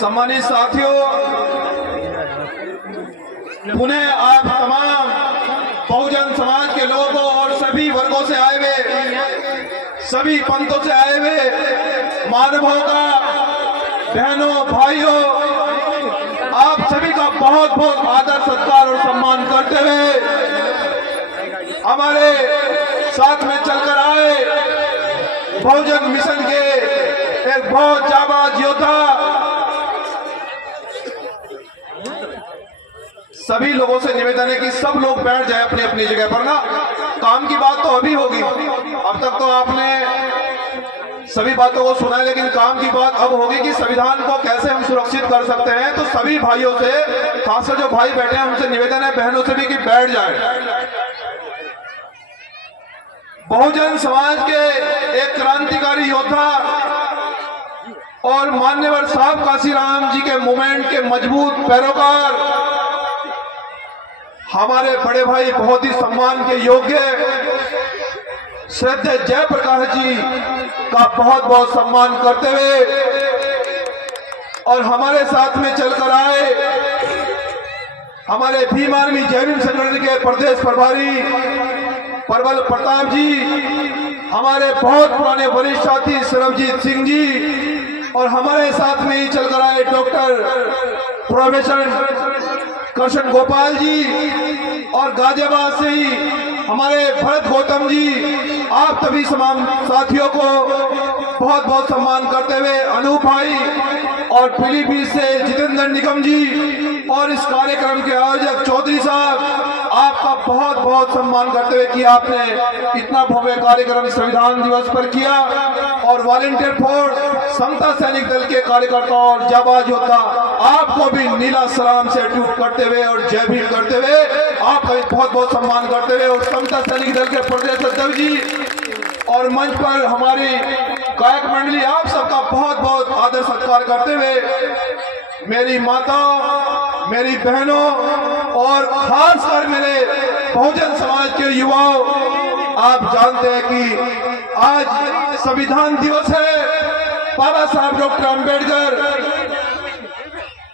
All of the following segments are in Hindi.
सम्मानित साथियों, पुनः आप तमाम बहुजन समाज के लोगों और सभी वर्गों से आए हुए, सभी पंथों से आए हुए मानवों का, बहनों भाइयों, आप सभी का बहुत बहुत आदर सत्कार और सम्मान करते हुए हमारे साथ में चलकर आए बहुजन मिशन के एक बहुत जाबाज योद्धा, सभी लोगों से निवेदन है कि सब लोग बैठ जाए अपनी अपनी जगह पर ना। काम की बात तो अभी होगी, अब तक तो आपने सभी बातों को सुना है, लेकिन काम की बात अब होगी कि संविधान को कैसे हम सुरक्षित कर सकते हैं। तो सभी भाइयों से, खासकर जो भाई बैठे हैं उनसे निवेदन है, बहनों से भी, कि बैठ जाए। बहुजन समाज के एक क्रांतिकारी योद्धा और मान्यवर साहब काशीराम जी के मूवमेंट के मजबूत पैरोकार, हमारे बड़े भाई, बहुत ही सम्मान के योग्य श्रद्धेय जयप्रकाश जी का बहुत बहुत सम्मान करते हुए और हमारे साथ में चलकर आए हमारे भीम आर्मी जय भीम संगठन के प्रदेश प्रभारी प्रबल प्रताप जी, हमारे बहुत पुराने वरिष्ठ साथी सरबजीत सिंह जी, और हमारे साथ में ही चलकर आए डॉक्टर प्रोफेसर कृष्ण गोपाल जी, और गाजियाबाद से ही हमारे भरत गौतम जी। आप सभी तमाम साथियों को बहुत बहुत सम्मान करते हुए अनूप भाई और पीलीभीत से जितेंद्र निगम जी, और इस कार्यक्रम के आयोजक चौधरी साहब, आपका बहुत बहुत सम्मान करते हुए कि आपने इतना भव्य कार्यक्रम संविधान दिवस पर किया। और वॉलंटियर फोर्स, समता सैनिक दल के कार्यकर्ताओं और जाबाज योद्धा, आपको भी नीला सलाम से ट्यूट करते हुए और जय भीम करते हुए आपका भी बहुत बहुत सम्मान करते हुए, और समता सैनिक दल के प्रदेश अध्यक्ष जी और मंच पर हमारी गायक मंडली, आप सबका बहुत बहुत आदर सत्कार करते हुए मेरी माताओं, मेरी बहनों और खासकर मेरे बहुजन समाज के युवाओं, आप जानते हैं कि आज संविधान दिवस है। बाबा साहब डॉक्टर अंबेडकर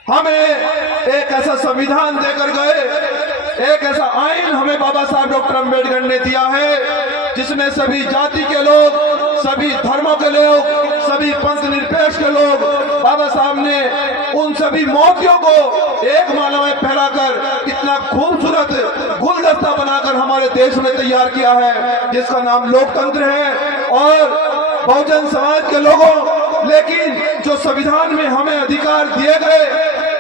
हमें एक ऐसा संविधान देकर गए, एक ऐसा आइन हमें बाबा साहब डॉक्टर अंबेडकर ने दिया है, जिसमें सभी जाति के लोग, सभी धर्मों के लोग, सभी पंथ निरपेक्ष के लोग, बाबा साहब ने उन सभी मोतियों को एक माला में फैलाकर इतना खूबसूरत गुलदस्ता बनाकर हमारे देश में तैयार किया है, जिसका नाम लोकतंत्र है। और बहुजन समाज के लोगों, लेकिन जो संविधान में हमें अधिकार दिए गए,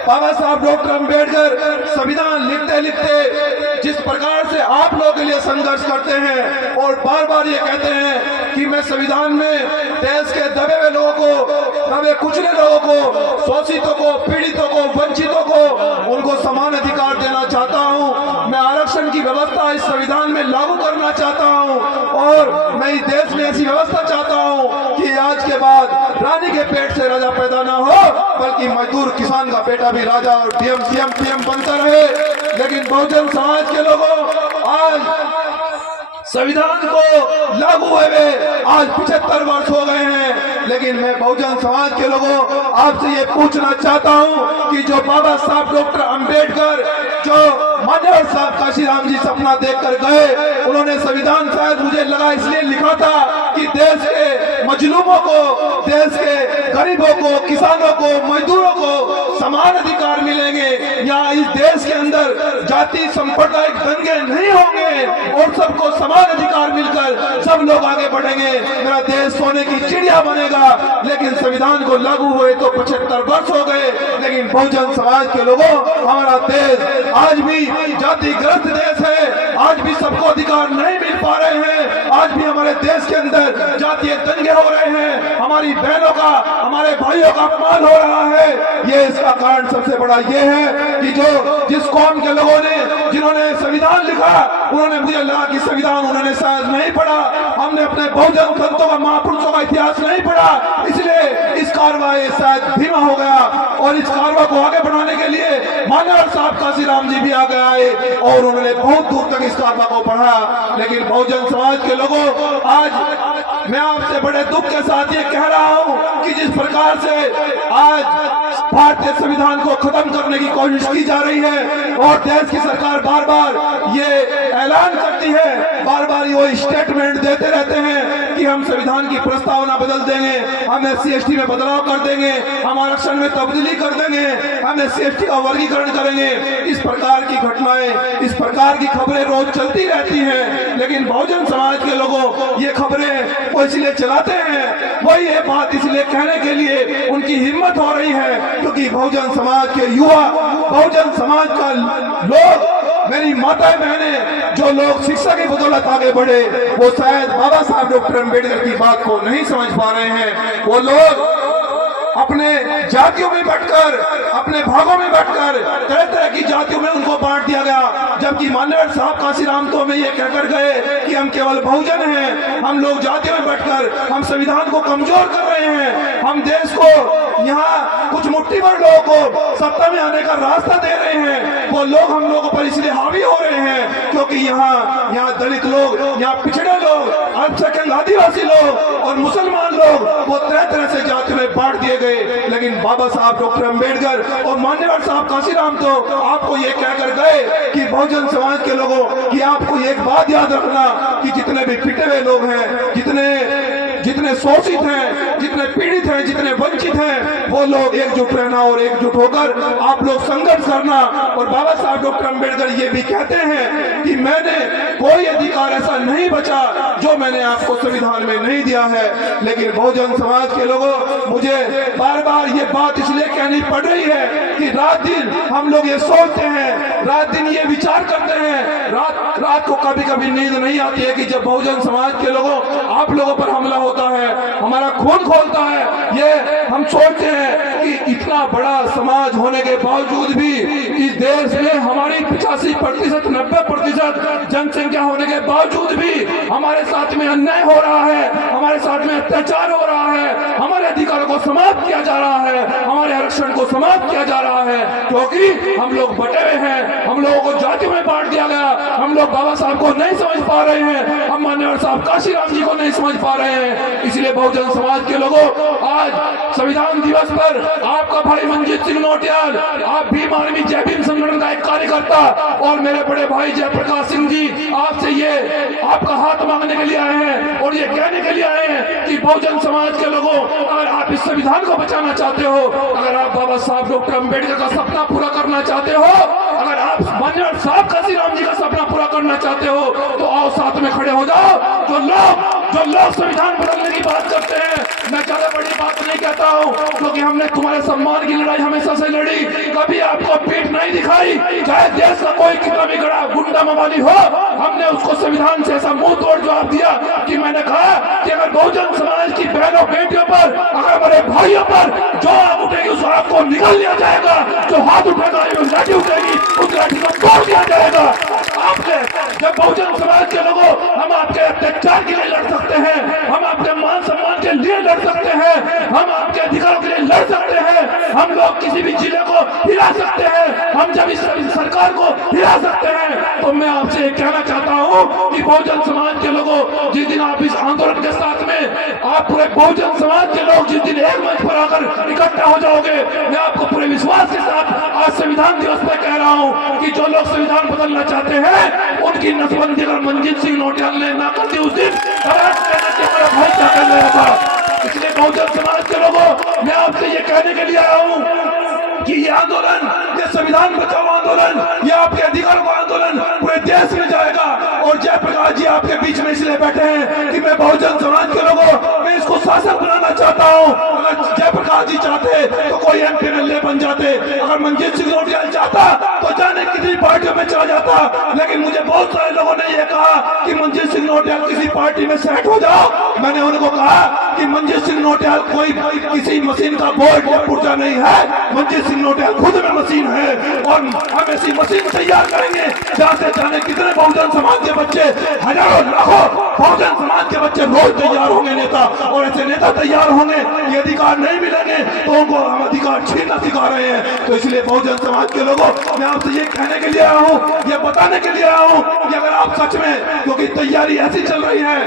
बाबा साहब डॉक्टर अंबेडकर संविधान लिखते लिखते जिस प्रकार से आप लोगों के लिए संघर्ष करते हैं और बार बार ये कहते हैं कि मैं संविधान में देश के दबे हुए लोगों को, दबे कुचले लोगों को, शोषितों को, पीड़ितों को, वंचितों को, उनको समान अधिकार देना चाहता हूं। मैं आरक्षण की व्यवस्था इस संविधान में लागू करना चाहता हूं, और मैं इस देश में ऐसी व्यवस्था चाहता हूं कि आज के बाद रानी के पेट से राजा पैदा ना हो, बल्कि मजदूर किसान का बेटा भी राजा और डीएम सीएम पीएम बनता रहे। लेकिन बहुजन समाज के लोगों, आज संविधान को लागू हुए आज 75 वर्ष हो गए हैं, लेकिन मैं बहुजन समाज के लोगों आपसे ये पूछना चाहता हूं कि जो बाबा साहब डॉक्टर अंबेडकर, जो मान्यवर साहब काशीराम जी सपना देखकर गए, उन्होंने संविधान शायद मुझे लगा इसलिए लिखा था कि देश के मजलूमों को, देश के गरीबों को, किसानों को, मजदूरों को समान अधिकार मिलेंगे। यहाँ इस देश के अंदर जाति सांप्रदायिक दंगे नहीं होंगे और सबको समान अधिकार मिलकर सब लोग आगे बढ़ेंगे। मेरा देश सोने की चिड़िया बनेगा। लेकिन संविधान को लागू हुए तो 75 वर्ष हो गए, लेकिन बहुजन समाज के लोगों, हमारा देश आज भी जातिग्रस्त देश है, आज भी सबको अधिकार नहीं मिल पा रहे हैं, आज भी हमारे देश के अंदर जातीय दंगे हो रहे हैं, हमारी बहनों का, हमारे भाइयों का अपमान हो रहा है। ये इसका कारण सबसे बड़ा ये है कि जो जिस कौम के लोगों ने, जिन्होंने संविधान लिखा, उन्होंने, मुझे लगा कि संविधान उन्होंने शायद नहीं पढ़ा, हमने अपने बहुजन संतों का, महापुरुषों का इतिहास नहीं पढ़ा, इसलिए इस कार्रवाई शायद धीमा हो गया। और इस कार्रवाई को आगे बढ़ाने के लिए मान्यवर साहब काशीराम जी भी आगे आए और उन्होंने बहुत दूर तक इस कार्रवाई को पढ़ा। लेकिन बहुजन समाज के लोगों, आज मैं आपसे बड़े दुख के साथ ये कह रहा हूं कि जिस प्रकार से आज भारतीय संविधान को खत्म करने की कोशिश की जा रही है और देश की सरकार बार बार ये ऐलान करती है, बार बार वो स्टेटमेंट देते रहते हैं कि हम संविधान की प्रस्तावना बदल देंगे, हम SC/ST में बदलाव कर देंगे, हम आरक्षण में तब्दीली कर देंगे, हम SC/ST का वर्गीकरण करेंगे। इस प्रकार की घटनाएं, इस प्रकार की खबरें रोज चलती रहती हैं, लेकिन बहुजन समाज के लोगों ये खबरें वो इसलिए चलाते हैं, वही ये बात इसलिए कहने के लिए उनकी हिम्मत हो रही है क्योंकि बहुजन समाज के युवा, बहुजन समाज का लोग, मेरी माताएं बहनें, जो लोग शिक्षा की बदौलत आगे बढ़े, वो शायद बाबा साहब डॉक्टर अम्बेडकर की बात को नहीं समझ पा रहे हैं। वो लोग अपने जातियों में बंटकर, अपने भागों में बंटकर तरह तरह की जातियों में उनको बांट दिया गया, जबकि मान्यवर साहब काशीराम तो हमें ये कहकर गए कि हम केवल बहुजन हैं, हम लोग जातियों में बंटकर हम संविधान को कमजोर कर रहे हैं, हम देश को यहाँ कुछ मुट्ठी भर लोगों को सत्ता में आने का रास्ता दे रहे हैं। वो लोग हम लोगों पर इसलिए हावी हो रहे हैं क्योंकि यहाँ दलित लोग, यहाँ पिछड़े लोग, अल्पसंख्यक आदिवासी लोग और मुसलमान लोग वो तरह तरह से जातियों में बांट दिए गए। लेकिन बाबा साहब डॉक्टर अम्बेडकर और मान्यवर साहब काशीराम तो आपको ये कहकर गए कि बहुजन समाज के लोगों कि आपको एक बात याद रखना कि जितने भी पिटे हुए लोग हैं, जितने शोषित हैं, जितने पीड़ित हैं, जितने वंचित हैं, वो लोग एकजुट रहना और एकजुट होकर आप लोग संघर्ष करना। और बाबा साहब डॉक्टर अम्बेडकर ये भी कहते हैं कि मैंने कोई अधिकार ऐसा नहीं बचा जो मैंने आपको संविधान में नहीं दिया है। लेकिन बहुजन समाज के लोगों, मुझे बार बार ये बात इसलिए कहनी पड़ रही है कि रात दिन हम लोग ये सोचते हैं, रात दिन ये विचार करते हैं, रात को कभी कभी नींद नहीं आती है कि जब बहुजन समाज के लोगों आप लोगों पर हमला होता है, हमारा खून खोलता है, ये हम सोचते हैं कि इतना बड़ा समाज होने के बावजूद भी इस देश में हमारी 85% 90% जनसंख्या होने के बावजूद भी हमारे साथ में अन्याय हो रहा है, हमारे साथ में अत्याचार हो रहा है, हमारे अधिकारों को समाप्त किया जा रहा है, हमारे आरक्षण को समाप्त किया जा रहा है, क्योंकि हम लोग बटे हुए हैं, हम लोगों को जातियों में बांट दिया गया, हम लोग बाबा साहब को नहीं समझ पा रहे हैं, हम मान्यवर साहब काशीराम जी को नहीं समझ पा रहे हैं। इसलिए बहुजन समाज के लोगों, आज संविधान दिवस पर आपका भाई मंजीत सिंह नौटियाल, आप भीम आर्मी जय भीम संगठन का एक कार्यकर्ता और मेरे बड़े भाई जयप्रकाश सिंह जी आपसे ये आपका हाथ मांगने के लिए आए हैं और ये कहने के लिए आए हैं कि बहुजन समाज के लोगों, अगर आप इस संविधान को बचाना चाहते हो, अगर आप बाबा साहब डॉक्टर अम्बेडकर का सपना पूरा करना चाहते हो, अगर आप मान्यवर साहब काशीराम जी का सपना पूरा करना चाहते हो, तो आओ साथ में खड़े हो जाओ। जो लोग संविधान बदलने की बात करते हैं, मैं ज्यादा बड़ी बात नहीं कहता हूँ क्योंकि हमने तुम्हारे सम्मान की लड़ाई हमेशा से लड़ी, कभी आपको पीठ नहीं दिखाई, चाहे देश का कोई कितना भी बड़ा गुंडा मवाली हो, हमने उसको संविधान से ऐसा मुंह तोड़ जवाब दिया कि मैंने कहा कि अगर बहुजन समाज की बहनों बेटियों पर, अगर बड़े भाइयों पर जो आग उठेगी उस आग को निकल लिया जाएगा, जो हाथ उठेगा लाठी उठेगी उस लाठी को तोड़ दिया जाएगा। आपसे जब बहुजन समाज के लोगों, हम आपके अत्याचार के लिए लड़ सकते हैं, हम आपके मान सम्मान के लिए लड़ सकते हैं, हम आपके अधिकारों के लिए लड़ सकते हैं, हम लोग किसी भी जिले को हिला सकते हैं, हम जब इस सरकार को हिला सकते हैं। तो मैं आपसे कहना चाहता हूं कि बहुजन समाज के लोगों, जिस दिन आप इस आंदोलन के साथ में, आप पूरे बहुजन समाज के लोग जिस दिन एक मंच पर आकर इकट्ठा हो जाओगे, मैं आपको पूरे विश्वास के साथ आज संविधान दिवस पर कह रहा हूं कि जो लोग संविधान बदलना चाहते हैं उनकी नसबंदी अगर मंजीत सिंह नौटियाल ने ना कर दी उस दिन, भाई क्या कर रहा था। इसलिए बहुजन समाज के लोगों, मैं आपसे ये कहने के लिए आया हूं कि ये आंदोलन, ये संविधान बचाओ आंदोलन, ये आपके अधिकारों का आंदोलन पूरे देश में जाएगा। और जयप्रकाश जी आपके बीच में इसलिए बैठे हैं कि मैं बहुजन समाज के लोगों, मैं इसको शासक बनाना चाहता हूं। अगर जयप्रकाश जी चाहते तो कोई MP MLA बन जाते, अगर मंजीत सिंह नौटियाल चाहता तो जाने किसी पार्टियों में चला जाता, लेकिन मुझे बहुत सारे लोगों ने यह कहा कि मंजीत सिंह नौटियाल किसी पार्टी में सेट हो जाओ। मैंने उनको कहा कि मंजीत सिंह नौटियाल कोई किसी मशीन का बोर्ड या पुर्जा नहीं है, मंजीत सिंह नौटियाल खुद में मशीन है और हम ऐसी मशीन तैयार करेंगे जहां से जाने कितने बहुजन समाज के बच्चे, हजारों लाखों बहुजन समाज के बच्चे रोज तैयार होंगे नेता, और ऐसे नेता तैयार होंगे, ये अधिकार नहीं मिलेंगे तो उनको हम अधिकार छीनना सिखा रहे हैं। तो इसलिए बहुजन समाज के लोगों, मैं आपसे ये कहने के लिए आया हूँ, ये बताने के लिए आया हूँ कि अगर आप सच में, क्योंकि तैयारी ऐसी चल रही है,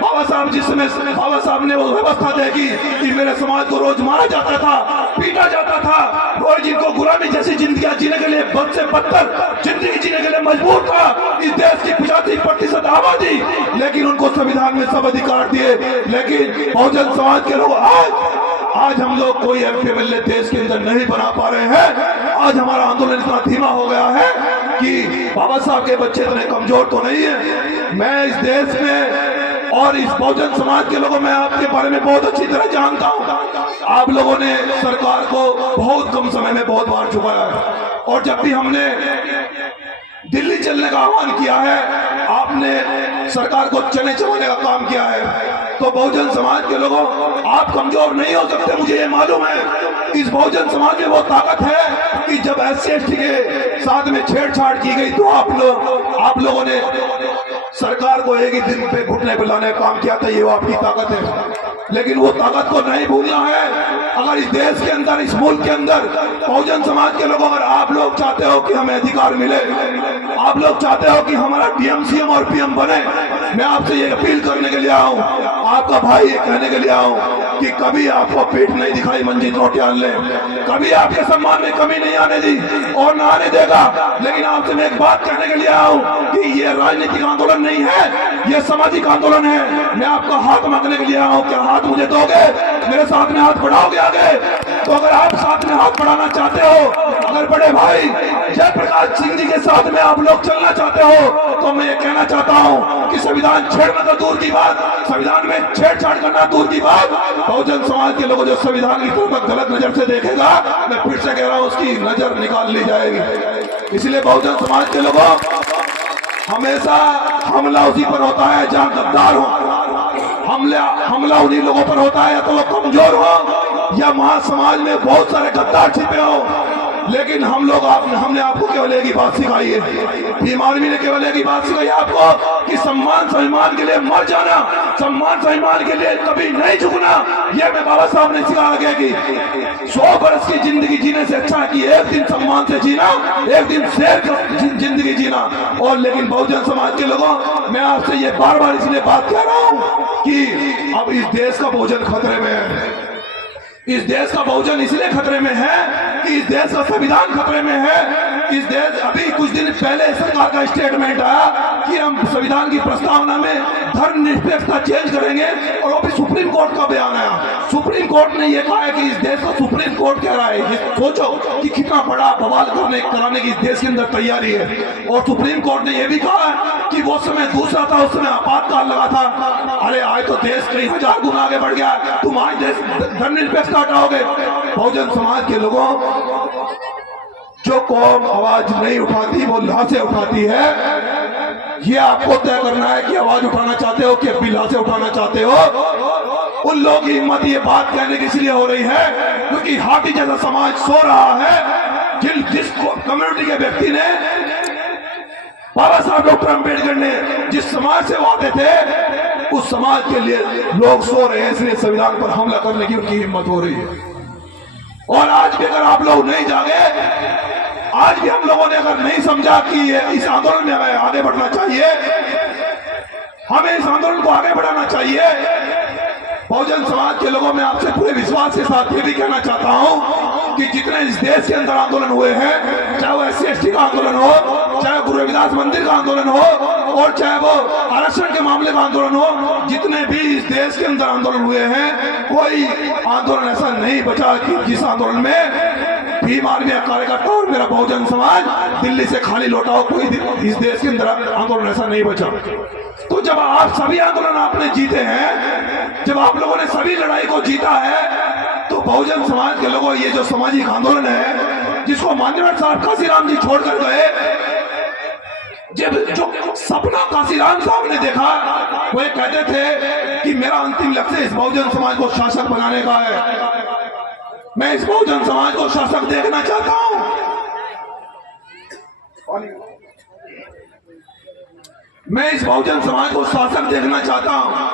बाबा साहब जिस में बाबा साहब ने वो व्यवस्था देखी कि मेरे समाज को रोज मारा जाता था, पीटा जाता था, रोज जिनको गुलामी जैसी जिंदगी जीने के लिए बद से बदतर जिंदगी जीने के लिए मजबूर था इस देश की 85% आबादी, लेकिन उनको संविधान में सब अधिकार दिए। लेकिन बहुजन समाज के लोग आज हम लोग कोई एमपी देश के अंदर नहीं बना पा रहे हैं। आज हमारा आंदोलन इतना धीमा हो गया है कि बाबा साहब के बच्चे इतने कमजोर तो नहीं है। मैं इस देश में और इस बहुजन समाज के लोगों में आपके बारे में बहुत अच्छी तरह जानता हूं। आप लोगों ने सरकार को बहुत कम समय में बहुत बार झुकाया है, और जब भी हमने दिल्ली चलने का आह्वान किया है, आपने सरकार को चने चबाने का काम किया है। तो बहुजन समाज के लोगों, आप कमजोर नहीं हो सकते, मुझे ये मालूम है। इस बहुजन समाज में वो ताकत है कि जब SC/ST के साथ में छेड़छाड़ की गई तो आप लोगों ने सरकार को एक ही दिन पे घुटने पे लाने का काम किया था। ये वो आपकी ताकत है, लेकिन वो ताकत को नहीं भूलना है। अगर इस देश के अंदर, इस मुल्क के अंदर बहुजन समाज के लोगों, अगर आप लोग चाहते हो कि हमें अधिकार मिले, आप लोग चाहते हो कि हमारा DM CM और PM बने, मैं आपसे ये अपील करने के लिए आऊं, आपका भाई ये कहने के लिए आऊं कि कभी आपको पीठ नहीं दिखाई मंजीत नौटियाल ने, कभी आपके सम्मान में कमी नहीं आने दी और ना आने देगा। लेकिन आपसे मैं एक बात कहने के लिए आऊं कि ये राजनीतिक आंदोलन नहीं है, ये सामाजिक आंदोलन है। मैं आपका हाथ मांगने के लिए आऊं, क्या हाथ मुझे दोगे? मेरे साथ में हाथ बढ़ाओगे आगे? तो अगर आप साथ में हाथ बढ़ाना चाहते हो, अगर बड़े भाई जयप्रकाश सिंह जी के साथ में आप लोग चलना चाहते हो, तो मैं ये कहना चाहता हूं कि संविधान छेड़ना तो दूर की बात, संविधान में छेड़छाड़ करना दूर की बात, बहुजन समाज के लोगों जो संविधान की तरफ गलत नजर से देखेगा, मैं फिर से कह रहा हूं, उसकी नजर निकाल ली जाएगी। इसलिए बहुजन समाज के लोगों, हमेशा हमला उसी पर होता है जहां गद्दार हो, हमला उन्हीं लोगों पर होता है या तो वो कमजोर हो या महासमाज में बहुत सारे गद्दार छिपे हो। लेकिन हमने आपको केवल एक ही बात सिखाई है, भीम आर्मी ने केवल एक ही बात सिखाई आपको कि सम्मान स्वाभिमान के लिए मर जाना, सम्मान स्वाभिमान के लिए कभी नहीं झुकना। ये मैं बाबा साहब ने सिखा गया कि 100 बरस की जिंदगी जीने से अच्छा है कि एक दिन सम्मान से जीना, एक दिन शेर की जिंदगी जीना। और लेकिन बहुजन समाज के लोगों, मैं आपसे ये बार बार इसलिए बात कह रहा हूं कि अब इस देश का बहुजन खतरे में है। इस देश का बहुजन इसलिए खतरे में है कि इस देश का संविधान खतरे में है। इस देश, अभी कुछ दिन पहले सरकार का स्टेटमेंट आया कि हम संविधान की प्रस्तावना में धर्मनिरपेक्षता चेंज करेंगे, और वो भी सुप्रीम कोर्ट का बयान आया। सुप्रीम कोर्ट ने यह कहा है कि इस देश को सुप्रीम कोर्ट कह रहा है। ये सोचो कि कितना बड़ा बवाल कराने की इस देश के अंदर तैयारी है। और सुप्रीम कोर्ट ने यह भी कहा कि वो समय दूसरा था, उस समय आपातकाल लगा था। अरे आज तो देश कई हजार गुना आगे बढ़ गया, तुम आज देश धर्मनिरपेक्षता हटाओगे। बहुजन समाज के लोगों, जो कौम आवाज नहीं उठाती वो लाशें उठाती है। ये आपको तय करना है कि आवाज उठाना चाहते हो कि अपनी लाशें उठाना चाहते हो। उन लोगों की हिम्मत ये बात कहने की इसलिए हो रही है क्योंकि हाथी जैसा समाज सो रहा है। जिस कम्युनिटी के व्यक्ति ने, बाबा साहब डॉक्टर अम्बेडकर ने जिस समाज से वो आते थे, उस समाज के लिए लोग सो रहे हैं, इसलिए संविधान पर हमला करने की उनकी हिम्मत हो रही है। और आज भी अगर आप लोग नहीं जागे, आज भी हम लोगों ने अगर नहीं समझा कि इस आंदोलन में हमें आगे बढ़ना चाहिए, हमें इस आंदोलन को आगे बढ़ाना चाहिए। बहुजन समाज के लोगों में आपसे पूरे विश्वास के साथ ये भी कहना चाहता हूं कि जितने इस देश के अंदर आंदोलन हुए हैं, चाहे वो SC/ST का आंदोलन हो, चाहे गुरु रविदास मंदिर का आंदोलन हो, और चाहे वो आरक्षण के मामले का आंदोलन हो, जितने भी इस देश के अंदर आंदोलन हुए हैं, कोई आंदोलन ऐसा नहीं बचा कि जिस आंदोलन में भीम आर्मी कार्यकर्ता और मेरा बहुजन समाज दिल्ली से खाली लौटा हो। कोई इस देश के अंदर आंदोलन ऐसा नहीं बचा। तो जब आप सभी आंदोलन आपने जीते हैं, जब आप लोगों ने सभी लड़ाई को जीता है, तो बहुजन समाज के लोगों, ये जो सामाजिक आंदोलन है जिसको मान्यवर साहब काशीराम जी छोड़कर गए, जब जो सपना काशीराम साहब ने देखा, वो ये कहते थे कि मेरा अंतिम लक्ष्य इस बहुजन समाज को शासक बनाने का है, मैं इस बहुजन समाज को शासक देखना चाहता हूं। मैं इस बहुजन समाज को शासक देखना चाहता हूं।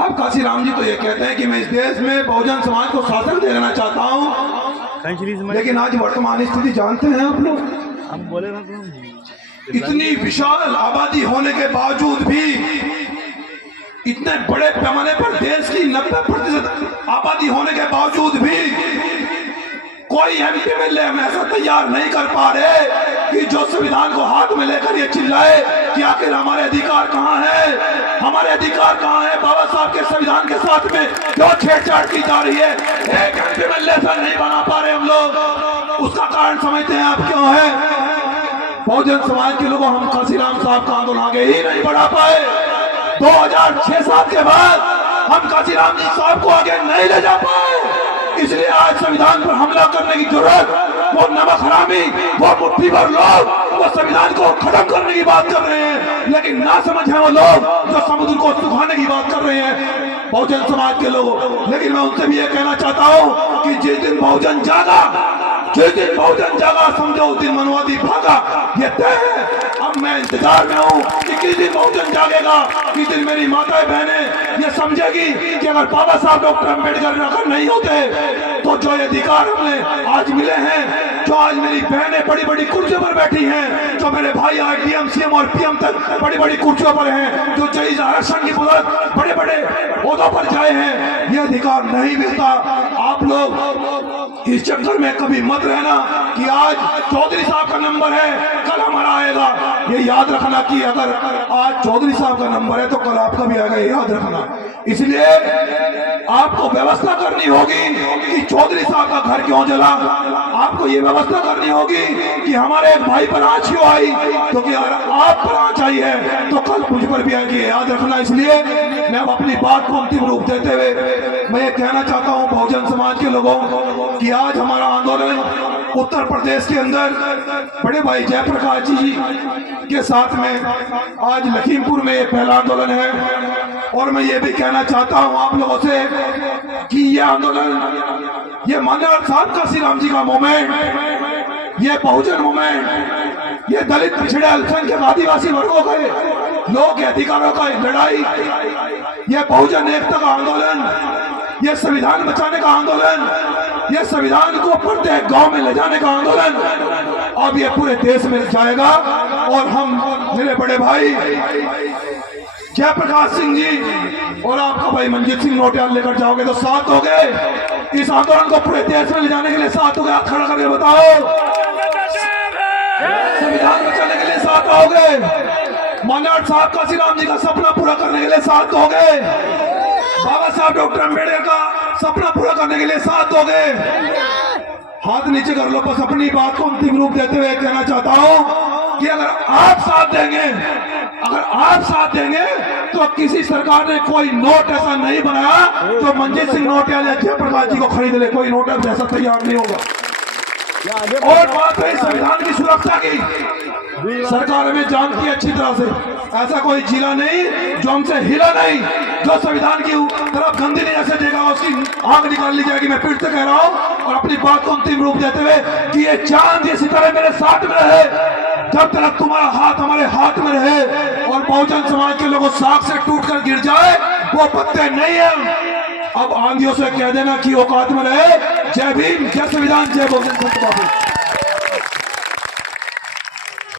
साहब काशीराम जी तो ये कहते हैं कि मैं इस देश में बहुजन समाज को शासन देना चाहता हूँ, लेकिन आज वर्तमान स्थिति जानते हैं आप लोग। हम बोले ना तो इतनी विशाल आबादी होने के बावजूद भी, इतने बड़े पैमाने पर देश की 90% आबादी होने के बावजूद भी कोई एमपी एमएलए हम ऐसा तैयार नहीं कर पा रहे कि जो संविधान को हाथ में लेकर ये चिल्लाए कि आखिर हमारे अधिकार कहाँ है, हमारे अधिकार कहाँ है। बाबा साहब के संविधान के साथ में क्यों छेड़छाड़ की जा रही है। एक एमपी एमएलए ऐसा नहीं बना पा रहे हम लोग। उसका कारण समझते हैं आप क्यों है? बहुजन समाज के लोगों हम काशीराम साहब का आंदोलन आगे ही नहीं बढ़ा पाए। 2006-7 के बाद हम काशीराम जी साहब को आगे नहीं ले जा पाए, इसलिए आज संविधान पर हमला करने की जरूरत, वो नमक हरामी, वो मुट्ठी भर लोग वो संविधान को खत्म करने की बात कर रहे हैं, लेकिन ना समझ है वो लोग जो समुद्र को सुखाने की बात कर रहे हैं बहुजन समाज के लोगों। लेकिन मैं उनसे भी ये कहना चाहता हूँ कि जिस दिन बहुजन जागा, जिस दिन बहुजन जागा समझो उस दिन मनवादी भागा, ये तय है। अब मैं इंतजार में हूँ कि किस दिन बहुजन जागेगा, किस दिन मेरी माताएं बहनें ये समझेगी कि अगर बाबा साहब डॉक्टर अम्बेडकर अगर नहीं होते तो जो ये अधिकार हमें आज मिले हैं, जो आज मेरी बहनें बड़ी बड़ी कुर्सियों पर बैठी हैं, जो मेरे भाई आज डीएम सीएम और पीएम तक बड़ी बड़ी कुर्सियों पर हैं, जो जज आरक्षण की बुलंद बड़े बड़े ओहदों पर जाए हैं, ये अधिकार नहीं मिलता। आप लोग इस चक्कर में कभी मत रहना कि आज चौधरी साहब का नंबर है, कल हमारा आएगा। ये याद रखना कि अगर आज चौधरी साहब का नंबर है तो कल आपका भी आएगा, याद रखना। इसलिए आपको व्यवस्था करनी होगी कि चौधरी साहब का घर क्यों जला। आपको ये व्यवस्था करनी होगी कि हमारे एक भाई पर आंच क्यों आई, क्योंकि अगर आप पर आंच आई है तो कल मुझ पर भी आएगी, याद रखना। इसलिए मैं अब अपनी बात को अंतिम रूप देते हुए मैं ये कहना चाहता हूँ बहुजन समाज के लोगों कि आज हमारा आंदोलन उत्तर प्रदेश के अंदर बड़े भाई जयप्रकाश जी के साथ में आज लखीमपुर में ये पहला आंदोलन है। और मैं ये भी कहना चाहता हूँ आप लोगों से कि ये आंदोलन, ये मान्यवर साहब काशीराम जी का मूवमेंट, ये बहुजन मूवमेंट, ये दलित पिछड़े अल्पसंख्यक आदिवासी वर्गों के लोग के अधिकारों का लड़ाई, ये बहुजन एकता का आंदोलन, ये संविधान बचाने का आंदोलन, ये संविधान को प्रत्येक गांव में ले जाने का आंदोलन अब ये पूरे देश में जाएगा। और हम मेरे बड़े भाई जयप्रकाश सिंह जी और आपका भाई मंजीत सिंह नोटियाल लेकर जाओगे तो साथ हो गए। इस आंदोलन को पूरे देश में ले जाने के लिए साथ हो गए। हाथ खड़ा करके बताओ, संविधान बचाने के लिए साथ आओगे। मान्यवर साहब काशीराम जी का सपना पूरा करने के लिए साथ हो गए। बाबा साहब डॉक्टर अम्बेडकर का सपना पूरा करने के लिए साथ हो गए। हाथ नीचे कर लो। बस अपनी बात को अंतिम रूप देते हुए कहना चाहता हूं कि अगर आप साथ देंगे, अगर आप साथ देंगे तो किसी सरकार ने कोई नोट ऐसा नहीं बनाया जो मंजीत सिंह नोटियाल या जयप्रकाश जी को खरीद ले। कोई नोट ऐसा तैयार नहीं होगा। और बात है संविधान की सुरक्षा की, सरकार हमें जानती है अच्छी तरह से। ऐसा कोई जिला नहीं जो हमसे हिला नहीं, जो संविधान की तरफ गंदी नहीं ऐसे देगा उसकी आंख निकाल ली जाएगी। मैं फिर से कह रहा हूं और अपनी बात को अंतिम रूप देते हुए कि ये चांद ये सितारे मेरे साथ में रहे जब तक तुम्हारा हाथ हमारे हाथ में रहे। और बहुजन समाज के लोगों साख से टूटकर गिर जाए वो पत्ते नहीं है। अब आंधियों से कह देना कि औकात में रहे। जय भीम, जय संविधान, जय बहुजन समाज।